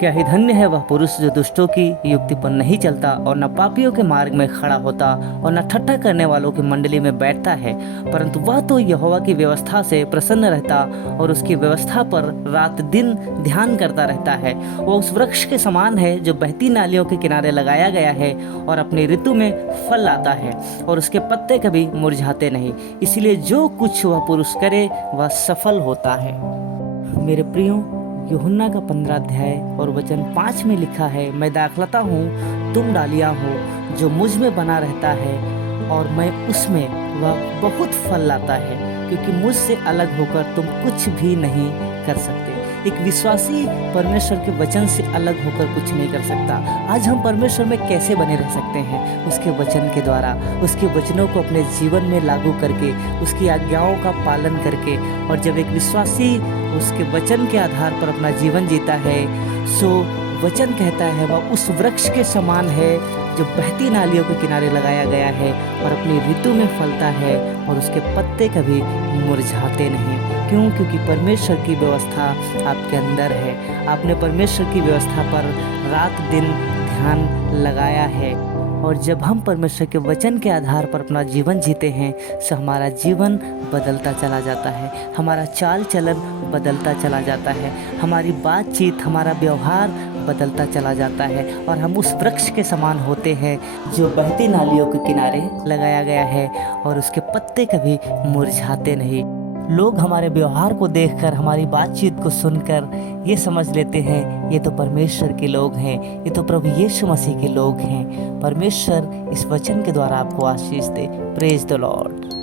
क्या ही धन्य है वह पुरुष जो दुष्टों की युक्ति पर नहीं चलता और न पापियों के मार्ग में खड़ा होता और न ठट्ठा करने वालों की मंडली में बैठता है, परंतु वह तो यहोवा की व्यवस्था से प्रसन्न रहता और उसकी व्यवस्था पर रात दिन ध्यान करता रहता है। वह उस वृक्ष के समान है जो बहती नालियों के किनारे लगाया गया है और अपनी ऋतु में फल लाता है और उसके पत्ते कभी मुरझाते नहीं। इसलिए जो कुछ वह पुरुष करे वह सफल होता है। मेरे प्रियो, यूहन्ना का 15 अध्याय और वचन 5 में लिखा है, मैं दाखलता हूँ, तुम डालियाँ हो, जो मुझ में बना रहता है और मैं उसमें, वह बहुत फल लाता है, क्योंकि मुझसे अलग होकर तुम कुछ भी नहीं कर सकते। एक विश्वासी परमेश्वर के वचन से अलग होकर कुछ नहीं कर सकता। आज हम परमेश्वर में कैसे बने रह सकते हैं? उसके वचन के द्वारा, उसके वचनों को अपने जीवन में लागू करके, उसकी आज्ञाओं का पालन करके। और जब एक विश्वासी उसके वचन के आधार पर अपना जीवन जीता है, सो वचन कहता है वह उस वृक्ष के समान है जो बहती नालियों के किनारे लगाया गया है और अपनी ऋतु में फलता है और उसके पत्ते कभी मुरझाते नहीं। क्यों? क्योंकि परमेश्वर की व्यवस्था आपके अंदर है। आपने परमेश्वर की व्यवस्था पर रात दिन ध्यान लगाया है। और जब हम परमेश्वर के वचन के आधार पर अपना जीवन जीते हैं, तो हमारा जीवन बदलता चला जाता है, हमारा चाल चलन बदलता चला जाता है, हमारी बातचीत, हमारा व्यवहार बदलता चला जाता है और हम उस वृक्ष के समान होते हैं जो बहती नालियों के किनारे लगाया गया है और उसके पत्ते कभी मुरझाते नहीं। लोग हमारे व्यवहार को देखकर, हमारी बातचीत को सुनकर ये समझ लेते हैं ये तो परमेश्वर के लोग हैं, ये तो प्रभु यीशु मसीह के लोग हैं। परमेश्वर इस वचन के द्वारा आपको आशीष दे। Praise the Lord.